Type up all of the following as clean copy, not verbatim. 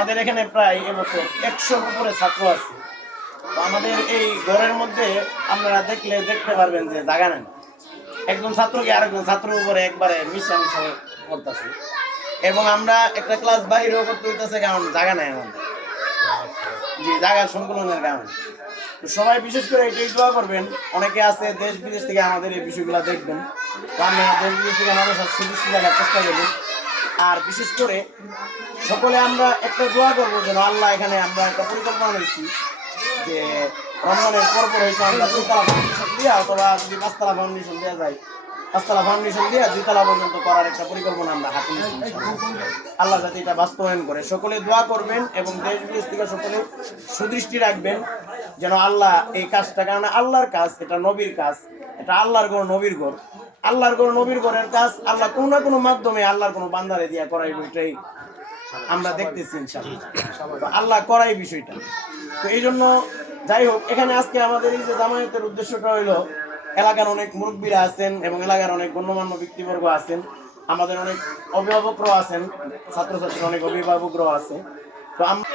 আমাদের এখানে প্রায় এবছর 100-র উপরে ছাত্র আছে। তো আমাদের এই ঘরের মধ্যে আপনারা দেখতে পারবেন যে জায়গা নেই, একজন ছাত্রকে আরেকজন ছাত্রের উপরে একবারে মিশামিশা করতেছে, এবং আমরা একটা ক্লাস বাইরেও করতে হইতেছে কারণ জায়গা নেই আমাদের, জি জায়গা সংকুলনের কারণে। তো সবাই বিশেষ করে এটাই দোয়া করবেন, অনেকে আছে দেশ বিদেশ থেকে আমাদের এই বিষয়গুলো দেখবেন, তো আপনারা দেশ বিদেশ থেকে আমাদের সাথে সুদৃষ্টি দেখার চেষ্টা করবেন। আর বিশেষ করে সকলে আমরা একটা দোয়া করবো যেন আল্লাহ, এখানে আমরা একটা পরিকল্পনা নিয়েছি যে রমজানের পরপর হয়তো আমরা 2তলা ফাউন্ডেশন দিয়ে, অথবা যদি 5তলা ফাউন্ডেশন দেওয়া যায় 5তলা ফাউন্ডেশন দিয়ে 2তলা পর্যন্ত করার একটা পরিকল্পনা আমরা হাতে নিয়েছি। আল্লাহ যাতে এটা বাস্তবায়ন করে, সকলে দোয়া করবেন এবং দেশ বিদেশ থেকে সকলে সুদৃষ্টি রাখবেন যেন আল্লাহ এই কাজটা, কারণ আল্লাহর কাজ, এটা নবীর কাজ, এটা আল্লাহর ঘর, নবীর ঘর, আল্লাহর ঘর নবীর ঘরের কাজ আল্লাহ কোনো না কোনো মাধ্যমে আল্লাহর কোনো বান্দারে দিয়া করাইব, এটাই আমরা দেখতেছি ইনশাআল্লাহ। আল্লাহ করাই বিষয়টা। তো এই জন্য যাই হোক, এখানে আজকে আমাদের এই যে জামায়াতের উদ্দেশ্যটা হইল, এলাকার অনেক মুরব্বীরা আছেন এবং এলাকার অনেক গণ্যমান্য ব্যক্তিবর্গ আছেন, আমাদের অনেক অভিভাবকরাও আছেন, ছাত্রছাত্রীর অনেক অভিভাবকরাও আছে। তো আমরা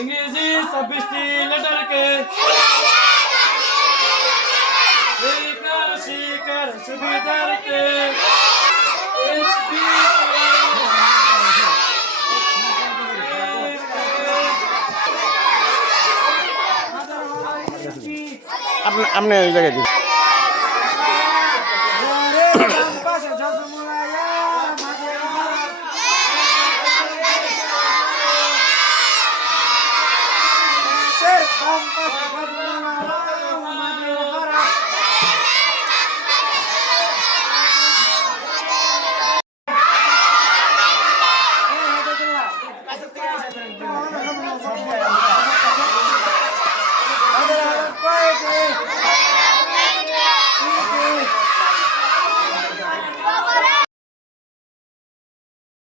इंग्रेजी 26टी लेटर के शिकर सुबेदार के আপনি ওই জায়গায় দিন।